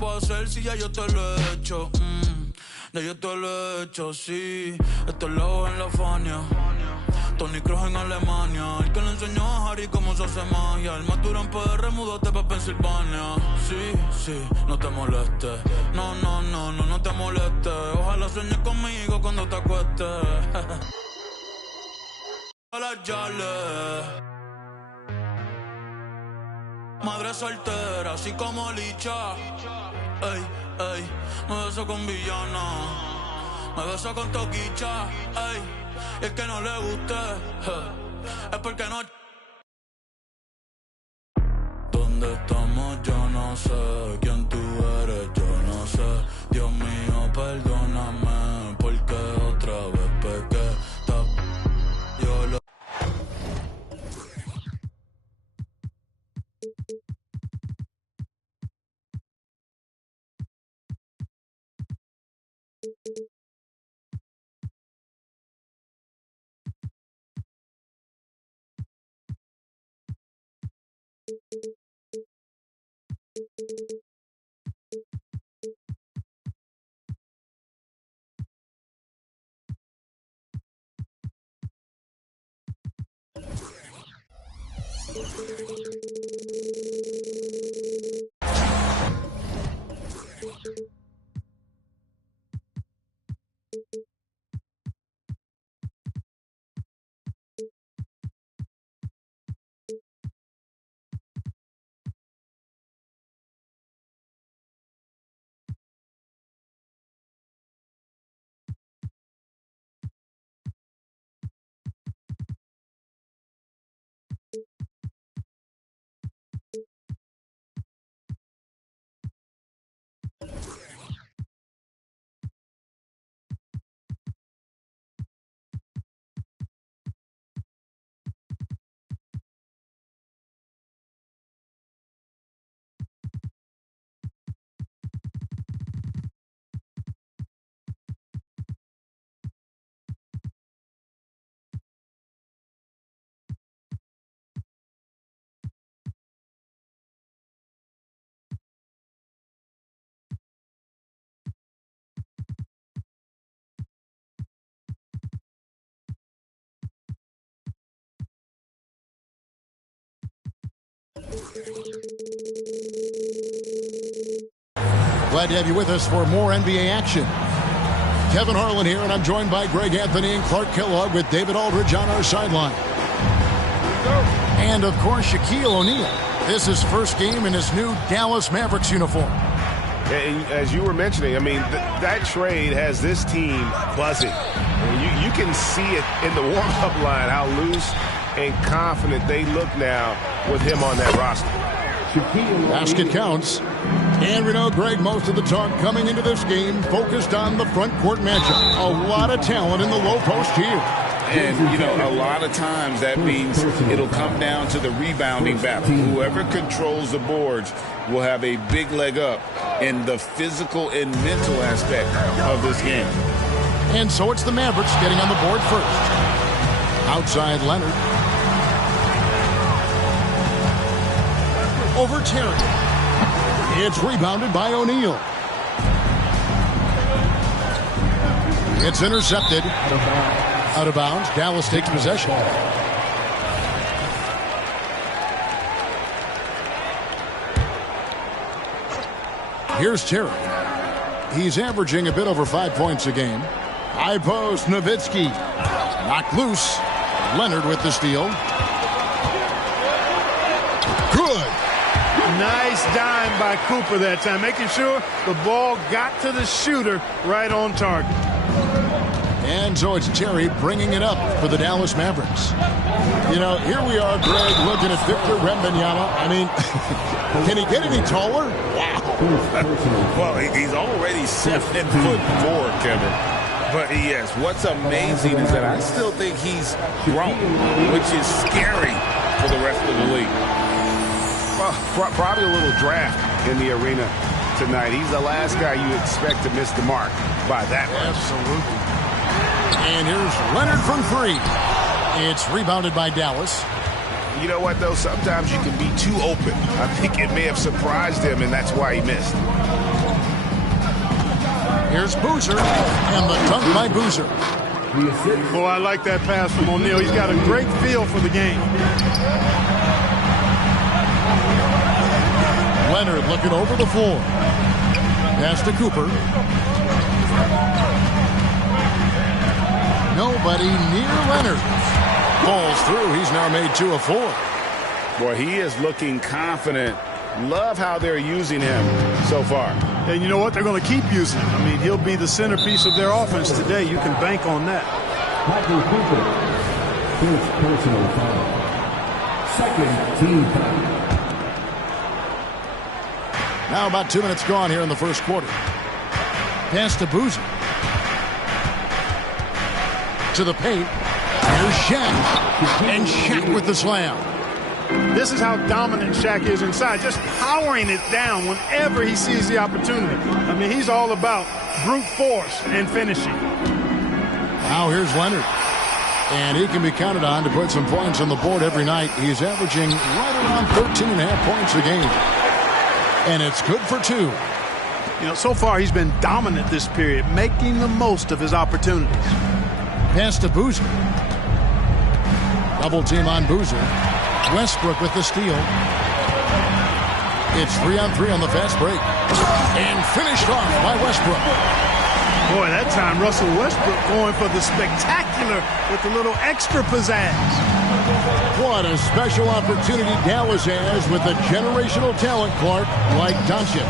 puedo hacer si ya yo te lo he hecho? Ya yo te lo he hecho, sí. Esto es lobo en la Fania. Tony Kroos en Alemania. El que le enseñó a Harry cómo se hace magia. El más duro en PR, mudate pa' Pensilvania. Sí, sí, no te molestes. No, no, no, no, no te molestes. Ojalá sueñes conmigo cuando te acuestes. Hola, Charlie. Madre soltera, así como Licha. Ey, ey, me beso con villana. Me beso con toquicha. Ey, y es que no le guste. Es porque no. ¿Dónde estamos? Yo no sé. ¿Quién tú eres? Yo no sé. Dios mío, perdóname. Porque otra vez pequé. Yo lo. Glad to have you with us for more NBA action. Kevin Harlan here, and I'm joined by Greg Anthony and Clark Kellogg with David Aldridge on our sideline. And, of course, Shaquille O'Neal. This is first game in his new Dallas Mavericks uniform. As you were mentioning, I mean, that trade has this team buzzing. I mean, you can see it in the warm-up line, how loose and confident they look now with him on that roster. Basket counts. And we know, Greg, most of the talk coming into this game focused on the front court matchup. A lot of talent in the low post here. And, you know, a lot of times that means it'll come down to the rebounding battle. Whoever controls the boards will have a big leg up in the physical and mental aspect of this game. And so it's the Mavericks getting on the board first. Outside Leonard. Over Terry. It's rebounded by O'Neal. It's intercepted. Out of bounds. Dallas takes possession. Here's Terry. He's averaging a bit over 5 points a game. High post, Nowitzki. Knocked loose. Leonard with the steal. Good. Nice dime by Cooper that time, making sure the ball got to the shooter right on target. And so it's Terry bringing it up for the Dallas Mavericks. You know, here we are, Greg, looking at Victor Wembanyama. I mean, can he get any taller? Wow. Well, he's already 7'4", Kevin. But yes, what's amazing is that I still think he's grown, which is scary for the rest of the league. Well, probably a little draft in the arena tonight. He's the last guy you expect to miss the mark by that much. Absolutely. And here's Leonard from three. It's rebounded by Dallas. You know what, though? Sometimes you can be too open. I think it may have surprised him, and that's why he missed. Here's Boozer, and the dunk by Boozer. Oh, I like that pass from O'Neal. He's got a great feel for the game. Leonard looking over the floor. Pass to Cooper. Nobody near Leonard. Falls through. He's now made 2 of 4. Boy, he is looking confident. Love how they're using him so far. And you know what? They're going to keep using him. I mean, he'll be the centerpiece of their offense today. You can bank on that. Personal foul. Second team foul. Now about 2 minutes gone here in the first quarter. Pass to Boozer. To the paint. Here's Shaq. And Shaq with the slam. This is how dominant Shaq is inside, just powering it down whenever he sees the opportunity. I mean, he's all about brute force and finishing. Now here's Leonard. And he can be counted on to put some points on the board every night. He's averaging right around 13.5 points a game. And it's good for 2. You know, so far he's been dominant this period, making the most of his opportunities. Pass to Boozer. Double team on Boozer. Westbrook with the steal. It's 3-on-3 on the fast break. And finished off by Westbrook. Boy, that time Russell Westbrook going for the spectacular with a little extra pizzazz. What a special opportunity Dallas has with a generational talent, Clark, like Doncic.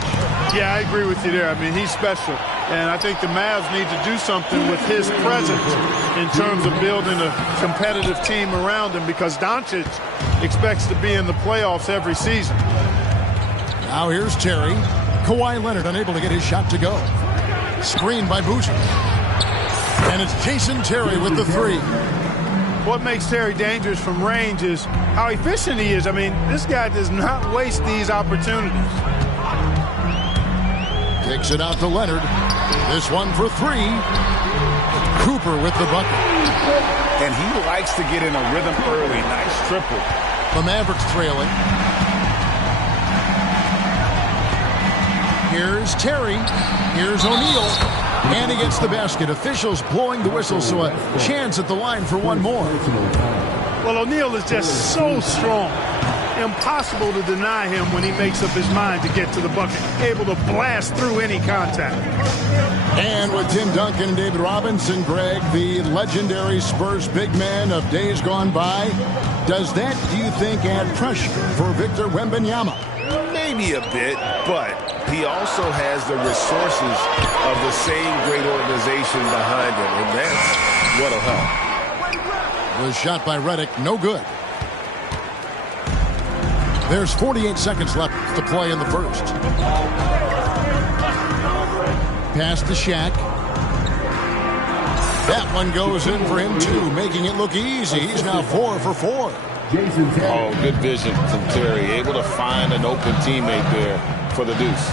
Yeah, I agree with you there. I mean, he's special. And I think the Mavs need to do something with his presence in terms of building a competitive team around him, because Doncic expects to be in the playoffs every season. Now here's Terry. Kawhi Leonard unable to get his shot to go. Screened by Boozer. And it's Jason Terry with the 3. What makes Terry dangerous from range is how efficient he is. I mean, this guy does not waste these opportunities. Kicks it out to Leonard. This one for 3. Cooper with the bucket. And he likes to get in a rhythm early. Nice triple. The Mavericks trailing. Here's Terry. Here's O'Neal. And he gets the basket. Officials blowing the whistle, so a chance at the line for one more. Well, O'Neal is just so strong. Impossible to deny him when he makes up his mind to get to the bucket. Able to blast through any contact. And with Tim Duncan and David Robinson, Greg, the legendary Spurs big man of days gone by, does that, do you think, add pressure for Victor Wembanyama? Maybe a bit, but he also has the resources of the same great organization behind him, and that's what'll help. Was shot by Redick, no good. There's 48 seconds left to play in the first. Pass to Shaq. That one goes in for him, too, making it look easy. He's now 4 for 4. Oh, good vision from Terry. Able to find an open teammate there for the deuce.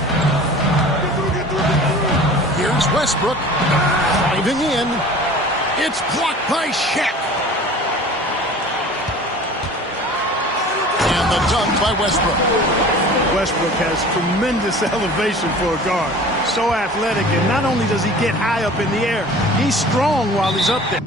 Here's Westbrook. Driving in. It's blocked by Shaq. And the dunk by Westbrook. Westbrook has tremendous elevation for a guard. So athletic, and not only does he get high up in the air, he's strong while he's up there.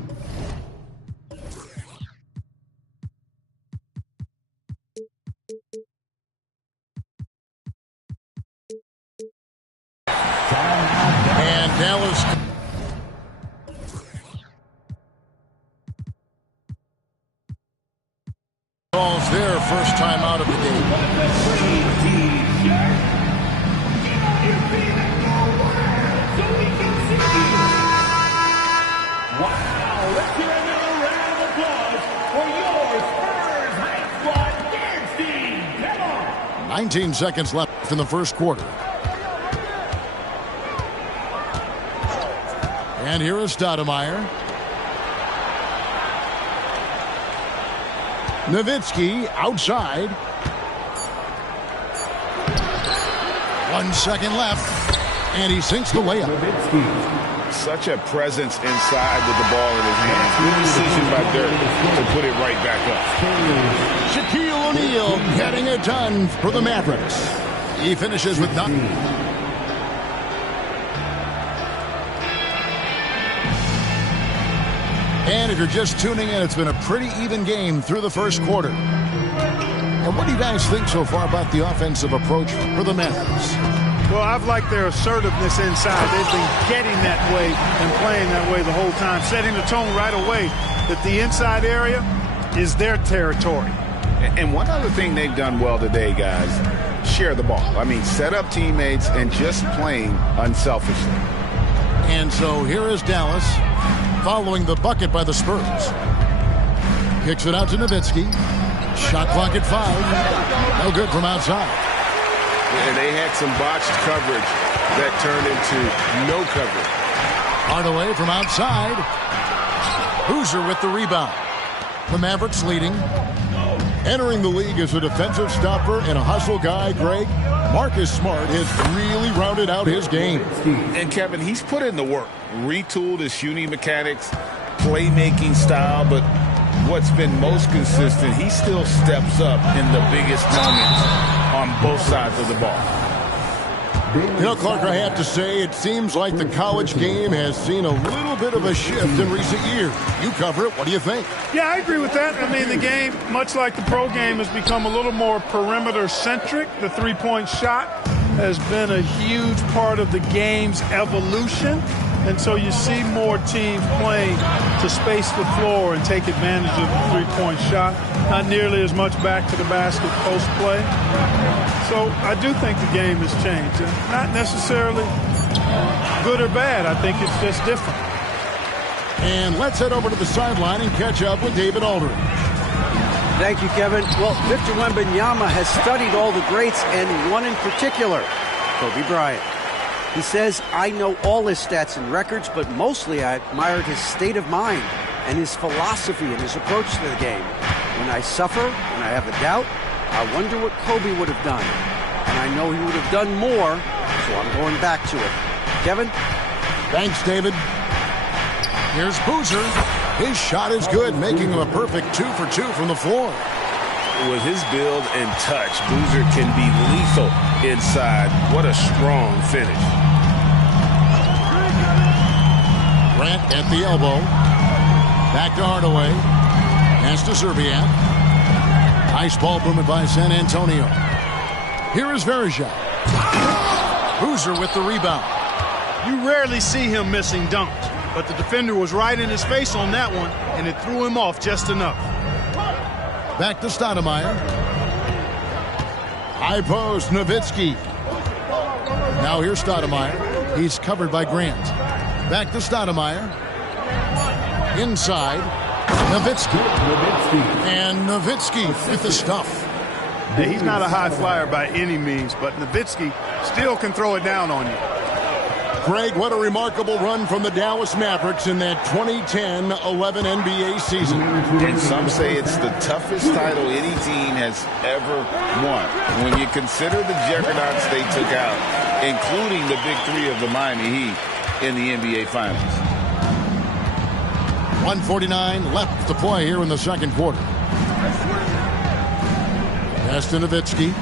And Dallas calls their first time out of the game. Wow, let's hear another round of applause for your Spurs High Squad dance team. Come on. 19 seconds left in the first quarter. And here is Stoudemire. Nowitzki outside. 1 second left. And he sinks the layup. Such a presence inside with the ball in his hands. Good decision by Dirk to put it right back up. Shaquille O'Neal getting it done for the Mavericks. He finishes with 9. And if you're just tuning in, it's been a pretty even game through the first quarter. And what do you guys think so far about the offensive approach for the Mavericks? Well, I've liked their assertiveness inside. They've been getting that way and playing that way the whole time, setting the tone right away that the inside area is their territory. And one other thing they've done well today, guys, share the ball. I mean, set up teammates and just playing unselfishly. And so here is Dallas following the bucket by the Spurs. Kicks it out to Nowitzki. Shot clock at 5. No good from outside. And they had some botched coverage that turned into no coverage. Hardaway from outside. Boozer with the rebound. The Mavericks leading. Entering the league as a defensive stopper and a hustle guy, Greg, Marcus Smart has really rounded out his game. And Kevin, he's put in the work. Retooled his shooting mechanics, playmaking style, but what's been most consistent, he still steps up in the biggest moments on both sides of the ball. You know, Clark, I have to say, it seems like the college game has seen a little bit of a shift in recent years. You cover it. What do you think? Yeah, I agree with that. I mean, the game, much like the pro game, has become a little more perimeter-centric. The three-point shot has been a huge part of the game's evolution. And so you see more teams playing to space the floor and take advantage of the three-point shot. Not nearly as much back to the basket post play. So I do think the game has changed. Not necessarily good or bad. I think it's just different. And let's head over to the sideline and catch up with David Aldridge. Thank you, Kevin. Well, Victor Wembanyama has studied all the greats and one in particular, Kobe Bryant. He says, I know all his stats and records, but mostly I admired his state of mind and his philosophy and his approach to the game. When I suffer, when I have a doubt, I wonder what Kobe would have done. And I know he would have done more, so I'm going back to it. Kevin? Thanks, David. Here's Boozer. His shot is good, making him a perfect 2 for 2 from the floor. With his build and touch, Boozer can be lethal inside. What a strong finish. Grant at the elbow. Back to Hardaway. Pass to Zerbiak. Nice ball movement by San Antonio. Here is Verjao. Boozer with the rebound. You rarely see him missing dunks, but the defender was right in his face on that one, and it threw him off just enough. Back to Stoudemire. High post, Nowitzki. Now here's Stoudemire. He's covered by Grant. Back to Stoudemire. Inside, Nowitzki. And Nowitzki with the stuff. Yeah, he's not a high flyer by any means, but Nowitzki still can throw it down on you. Greg, what a remarkable run from the Dallas Mavericks in that 2010-11 NBA season. And some say it's the toughest title any team has ever won. When you consider the juggernauts they took out, including the big three of the Miami Heat in the NBA Finals. 1:49 left to play here in the second quarter. Pass to Nowitzki.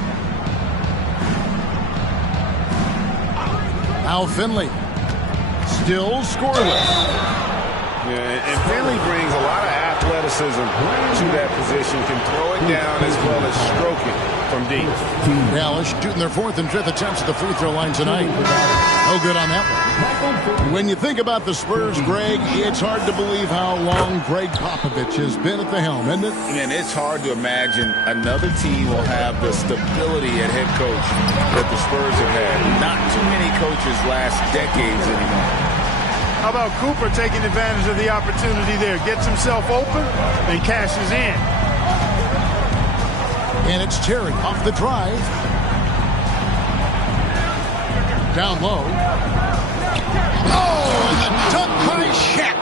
Now Finley. Still scoreless. Yeah, and Finley brings a lot of athleticism to that position. Can throw it down as well as stroke it from deep. Dallas shooting their 4th and 5th attempts at the free throw line tonight. No good on that one. When you think about the Spurs, Greg, it's hard to believe how long Greg Popovich has been at the helm, isn't it? And it's hard to imagine another team will have the stability at head coach that the Spurs have had. Not too many coaches last decades anymore. How about Cooper taking advantage of the opportunity there? Gets himself open and cashes in. And it's Terry off the drive. Down low. Oh, and the dunk by Shaq.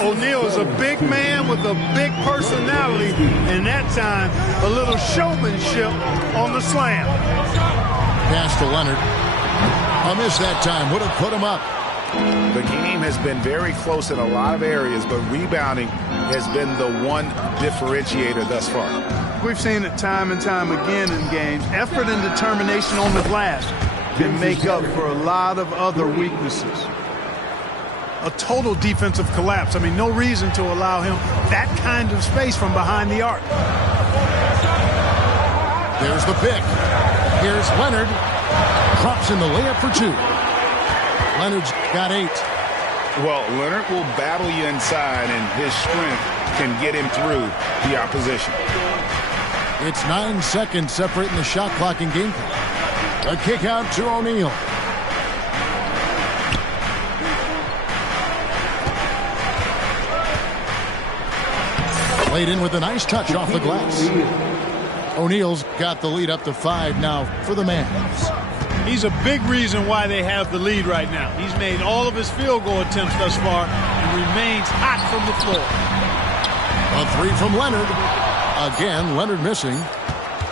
O'Neal is a big man with a big personality, and that time a little showmanship on the slam. Pass to Leonard. A miss that time. Would have put him up. The game has been very close in a lot of areas, but rebounding has been the one differentiator thus far. We've seen it time and time again in games. Effort and determination on the glass can make up for a lot of other weaknesses. a total defensive collapse. I mean, no reason to allow him that kind of space from behind the arc. There's the pick. Here's Leonard. Drops in the layup for 2. Leonard's got 8. Well, Leonard will battle you inside, and his strength can get him through the opposition. It's 9 seconds separating the shot clock and game clock. A kick out to O'Neal. Played in with a nice touch off the glass. O'Neal's got the lead up to 5 now for the Mavs. He's a big reason why they have the lead right now. He's made all of his field goal attempts thus far and remains hot from the floor. A 3 from Leonard. Again, Leonard missing.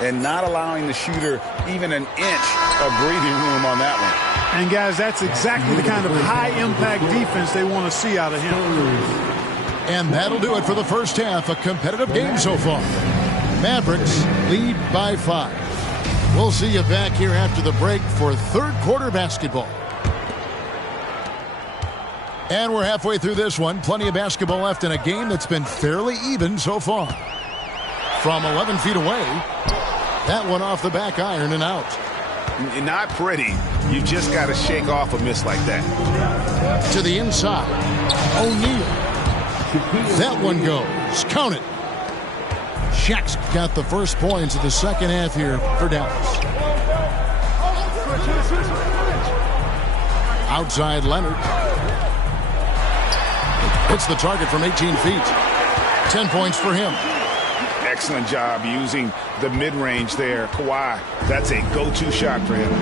And not allowing the shooter even an inch of breathing room on that one. And, guys, that's exactly the kind of high-impact defense they want to see out of him. And that'll do it for the first half. A competitive game so far. Mavericks lead by 5. We'll see you back here after the break for third quarter basketball. And we're halfway through this one. Plenty of basketball left in a game that's been fairly even so far. From 11 feet away, that one off the back iron and out. Not pretty. You just got to shake off a miss like that. To the inside, O'Neal. That one goes. Count it. Shaq's got the first points of the second half here for Dallas. Outside Leonard. Hits the target from 18 feet. 10 points for him. Excellent job using the mid-range there. Kawhi, that's a go-to shot for him.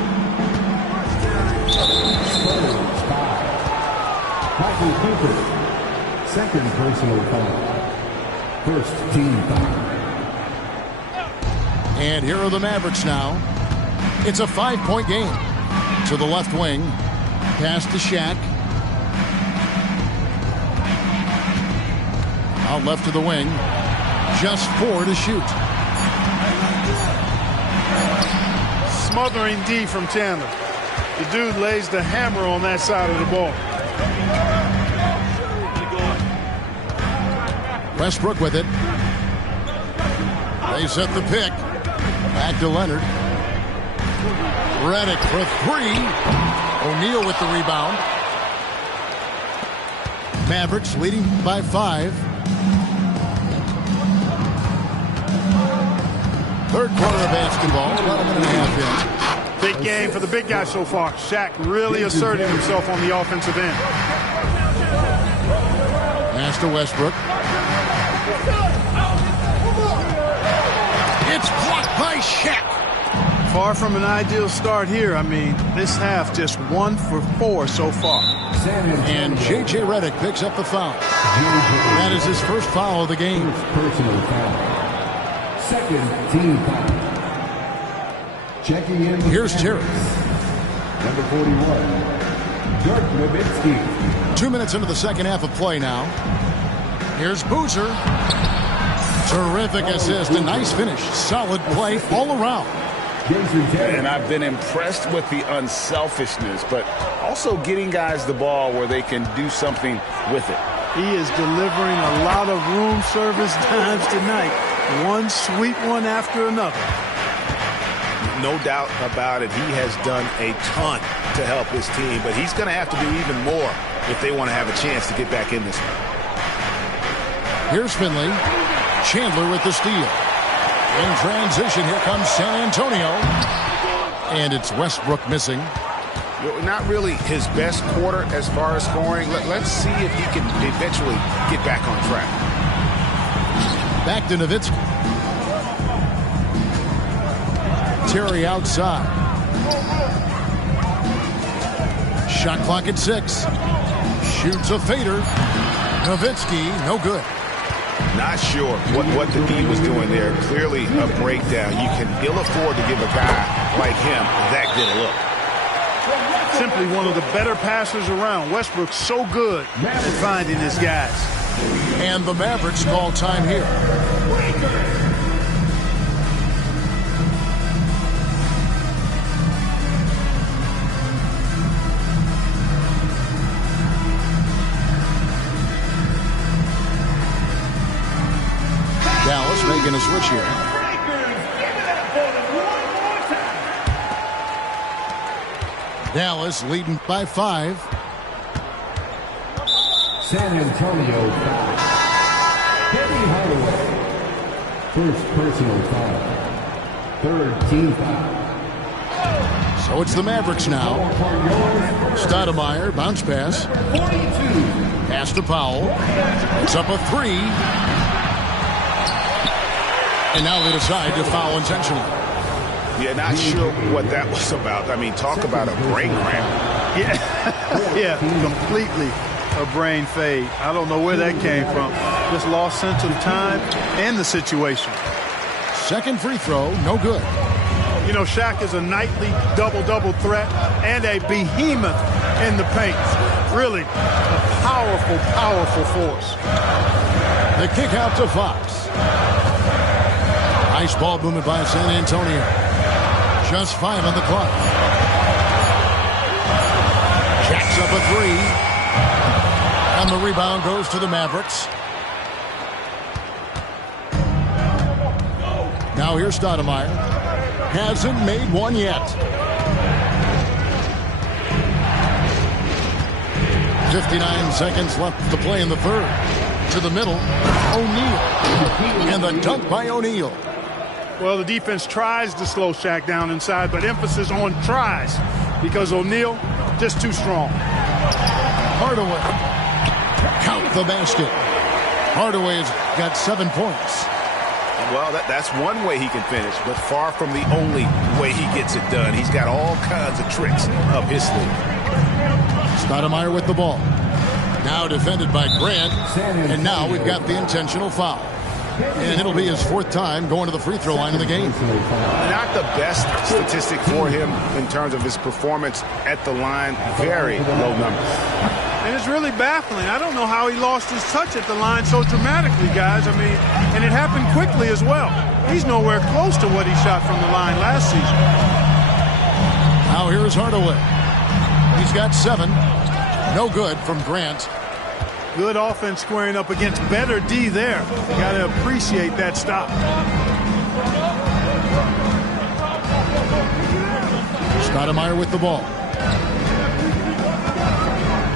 Michael Cooper, second personal foul. First team foul. And here are the Mavericks now. It's a 5-point game. To the left wing. Pass to Shaq. Out left to the wing. Just 4 to shoot. Smothering D from Chandler. The dude lays the hammer on that side of the ball. Westbrook with it. They set the pick. Back to Leonard. Redick for 3. O'Neal with the rebound. Mavericks leading by 5. Third quarter of basketball. About a minute and a half in. Big game for the big guy so far. Shaq really asserting himself on the offensive end. Pass to Westbrook. It's blocked by Shaq. Far from an ideal start here. I mean, this half just 1 for 4 so far. And J.J. Redick picks up the foul. That is his first foul of the game. Personal foul. Second team foul. Checking in. Here's Terry. Number 41, Dirk Nowitzki. 2 minutes into the second half of play now. Here's Boozer. Terrific assist. A nice finish. Solid play all around. And I've been impressed with the unselfishness, but also getting guys the ball where they can do something with it. He is delivering a lot of room service times tonight. One sweet one after another. No doubt about it. He has done a ton to help his team, but he's going to have to do even more if they want to have a chance to get back in this one. Here's Finley. Chandler with the steal. In transition, here comes San Antonio. And it's Westbrook missing. Not really his best quarter as far as scoring. Let's see if he can eventually get back on track. Back to Nowitzki. Terry outside. Shot clock at 6. Shoots a fader. Nowitzki, no good. Not sure what the D was doing there. Clearly a breakdown. You can ill afford to give a guy like him that good a look. Simply one of the better passers around. Westbrook's so good at finding his guys. And the Mavericks call time here. making a switch here. Dallas leading by 5. San Antonio foul. Penny Hardaway. First personal foul. Third team foul. So it's the Mavericks now. Stoudemire, bounce pass. 42. Pass to Powell. It's up a 3. And now they decide to foul intentionally. Yeah, not sure what that was about. I mean, talk about a brain cramp. Yeah, completely a brain fade. I don't know where that came from. Just lost sense of time and the situation. Second free throw, no good. You know, Shaq is a nightly double-double threat and a behemoth in the paint. Really a powerful, powerful force. The kick out to Fox. Nice ball movement by San Antonio. Just 5 on the clock. Jacks up a 3. And the rebound goes to the Mavericks. Now here's Stoudemire. Hasn't made one yet. 59 seconds left to play in the third. To the middle, O'Neal. And the dunk by O'Neal. Well, the defense tries to slow Shaq down inside, but emphasis on tries because O'Neal just too strong. Hardaway. Count the basket. Hardaway's got 7 points. Well, that's one way he can finish, but far from the only way he gets it done. He's got all kinds of tricks up his sleeve. Stoudemire with the ball. Now defended by Grant, and now we've got the intentional foul. And it'll be his 4th time going to the free throw line in the game. Not the best statistic for him in terms of his performance at the line. Very low number. And it's really baffling. I don't know how he lost his touch at the line so dramatically, guys. I mean, and it happened quickly as well. He's nowhere close to what he shot from the line last season. Now here's Hardaway. He's got 7. No good from Grant. Good offense squaring up against better D there. Got to appreciate that stop. Stoudemire with the ball.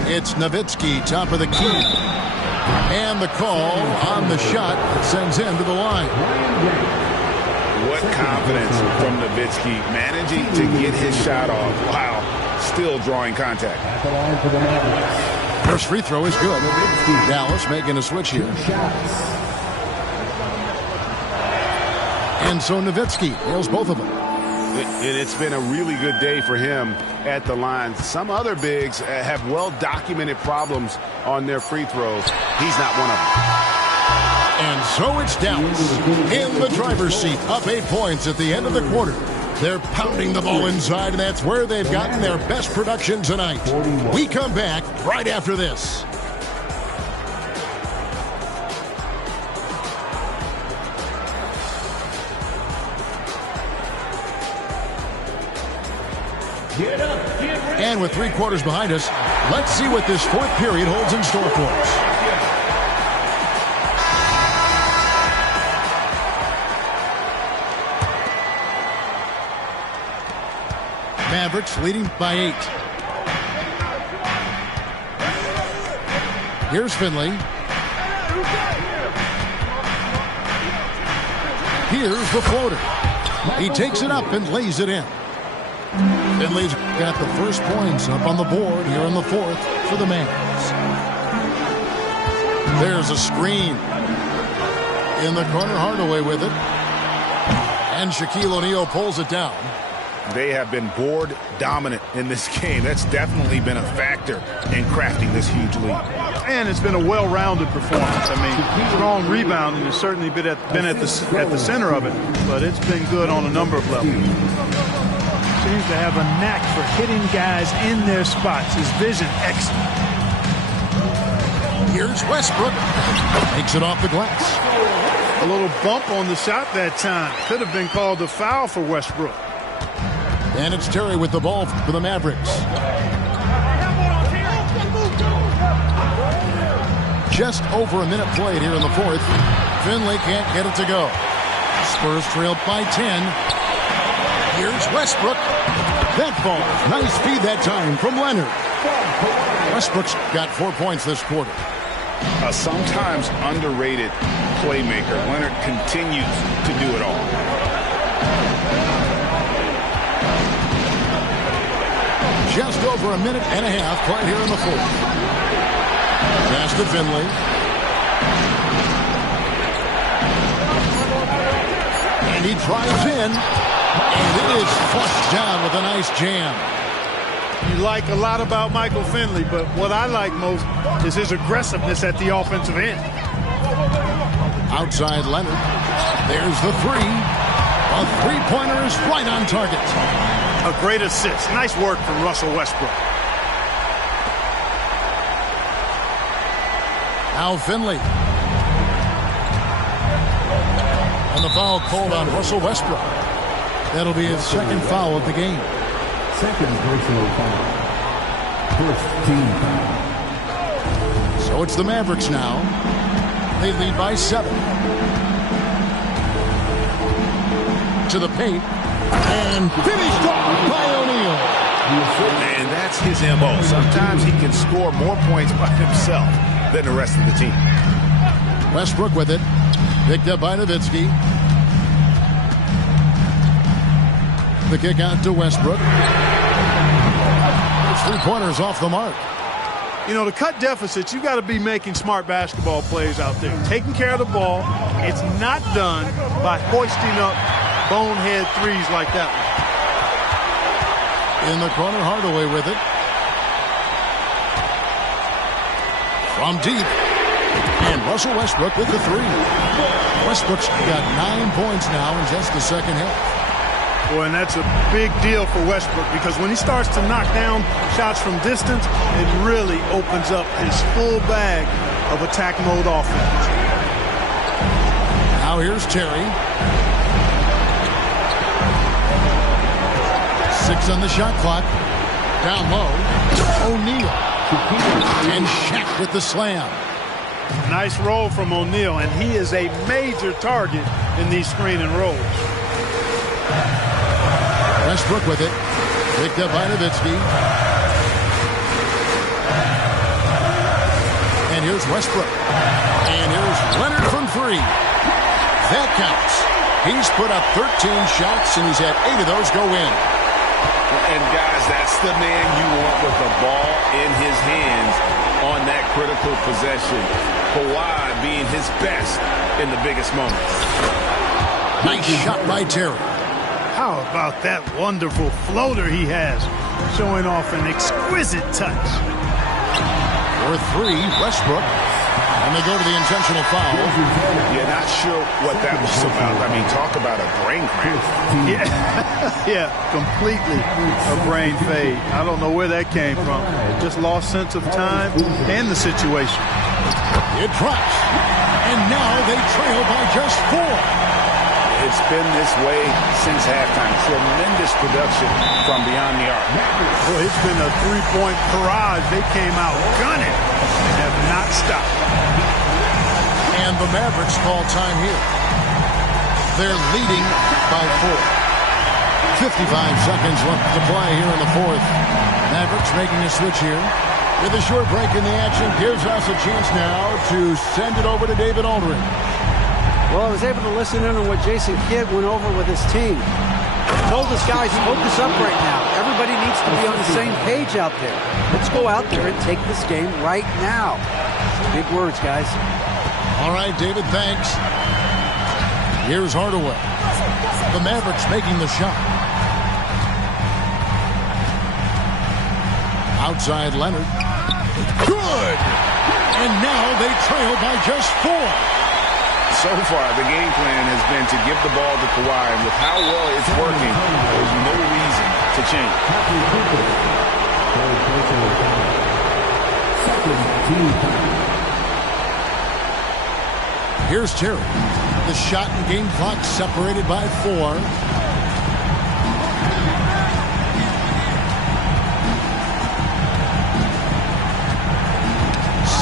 It's Nowitzki, top of the key. And the call on the shot sends him to the line. What confidence from Nowitzki, managing to get his shot off. Wow, still drawing contact. First free throw is good. Dallas making a switch here. And so Nowitzki nails both of them. It's been a really good day for him at the line. Some other bigs have well-documented problems on their free throws. He's not one of them. And so it's Dallas in the driver's seat, up 8 points at the end of the quarter. They're pounding the ball inside, and that's where they've gotten their best production tonight. We come back right after this. And with 3 quarters behind us, let's see what this 4th period holds in store for us. Mavericks leading by 8. Here's Finley. Here's the floater. He takes it up and lays it in. Finley's got the first points up on the board here in the 4th for the Mavs. There's a screen. In the corner, Hardaway with it. And Shaquille O'Neal pulls it down. They have been board dominant in this game. That's definitely been a factor in crafting this huge lead. And it's been a well-rounded performance. I mean, strong rebounding has certainly been at the center of it, but it's been good on a number of levels. Seems to have a knack for hitting guys in their spots. His vision, excellent. Here's Westbrook. Takes it off the glass. A little bump on the shot that time. Could have been called a foul for Westbrook. And it's Terry with the ball for the Mavericks. Just over a minute played here in the 4th. Finley can't get it to go. Spurs trailed by 10. Here's Westbrook. That falls. Nice feed that time from Leonard. Westbrook's got 4 points this quarter. A sometimes underrated playmaker. Leonard continues to do it all. Just over a minute and a half played here in the fourth. Pass to Finley. And he drives in. And it is flushed down with a nice jam. You like a lot about Michael Finley, but what I like most is his aggressiveness at the offensive end. Outside Leonard. There's the three. A three-pointer is right on target. A great assist. Nice work from Russell Westbrook. Now Finley. And the foul called on Russell Westbrook. That'll be his second foul of the game. Second personal foul. First team foul. So it's the Mavericks now. They lead by 7. To the paint. And finished off by O'Neal. And that's his MO. Sometimes he can score more points by himself than the rest of the team. Westbrook with it. Picked up by Nowitzki. The kick out to Westbrook. It's three-pointers off the mark. You know, to cut deficits, you got to be making smart basketball plays out there. Taking care of the ball. It's not done by hoisting up bonehead threes like that one. In the corner, Hardaway with it. From deep. And Russell Westbrook with the three. Westbrook's got 9 points now in just the second half. Boy, and that's a big deal for Westbrook because when he starts to knock down shots from distance, it really opens up his full bag of attack mode offense. Now here's Terry. 6 on the shot clock. Down low. O'Neal. And Shaq with the slam. Nice roll from O'Neal, and he is a major target in these screen and rolls. Westbrook with it. Picked up by Nowitzki. And here's Westbrook. And here's Leonard from 3. That counts. He's put up 13 shots, and he's had 8 of those go in. And, guys, that's the man you want with the ball in his hands on that critical possession. Kawhi being his best in the biggest moments. Nice shot by Terry. How about that wonderful floater he has, showing off an exquisite touch. For 3, Westbrook. And they go to the intentional foul. Yeah, not sure what that was about. I mean, talk about a brain cramp. Yeah, completely a brain fade. I don't know where that came from. Just lost sense of time and the situation. It drops. And now they trail by just 4. It's been this way since halftime. Tremendous production from beyond the arc. Well, it's been a three-point barrage. They came out gunning and have not stopped. And the Mavericks call time here. They're leading by 4. 55 seconds left to play here in the fourth. Mavericks making a switch here. With a short break in the action gives us a chance now to send it over to David Aldridge. Well, I was able to listen in on what Jason Kidd went over with his team. Told us guys, focus up right now. Everybody needs to be on the same page out there. Let's go out there and take this game right now. Big words, guys. All right, David, thanks. Here's Hardaway. The Mavericks making the shot. Outside Leonard. Good! And now they trail by just 4. So far, the game plan has been to give the ball to Kawhi, and with how well it's working, there's no reason to change. Here's Terry. The shot and game clock separated by 4.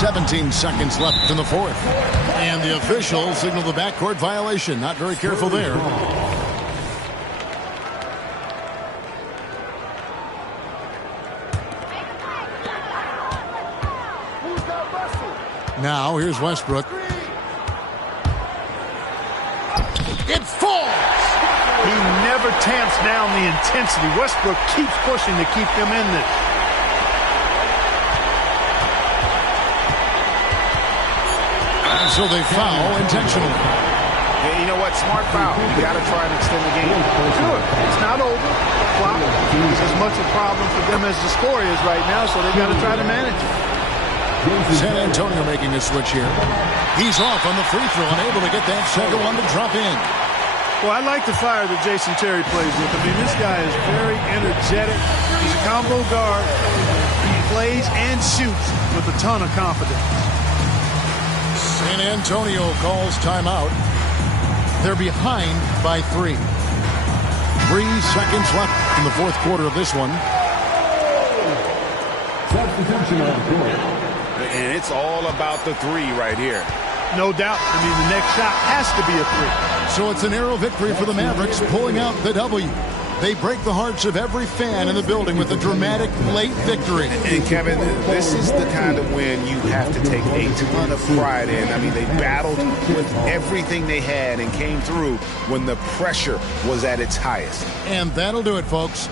17 seconds left in the fourth. And the official signaled the backcourt violation. Not very careful there. Now, here's Westbrook. It falls! He never tamps down the intensity. Westbrook keeps pushing to keep them in this. And so they foul intentionally. Yeah, you know what? Smart foul. You got to try and extend the game. Sure. It's not over. Clock is as much a problem for them as the score is right now, so they got to try to manage it. San Antonio making a switch here. He's off on the free throw, unable to get that second one to drop in. Well, I like the fire that Jason Terry plays with. I mean, this guy is very energetic. He's a combo guard. He plays and shoots with a ton of confidence. San Antonio calls timeout. They're behind by 3. 3 seconds left in the fourth quarter of this one. Substitution on the court. And it's all about the 3 right here. No doubt. I mean, the next shot has to be a 3. So it's a narrow victory for the Mavericks, pulling out the W. They break the hearts of every fan in the building with a dramatic late victory. And Kevin, this is the kind of win you have to take a ton of pride in. I mean, they battled with everything they had and came through when the pressure was at its highest. And that'll do it, folks.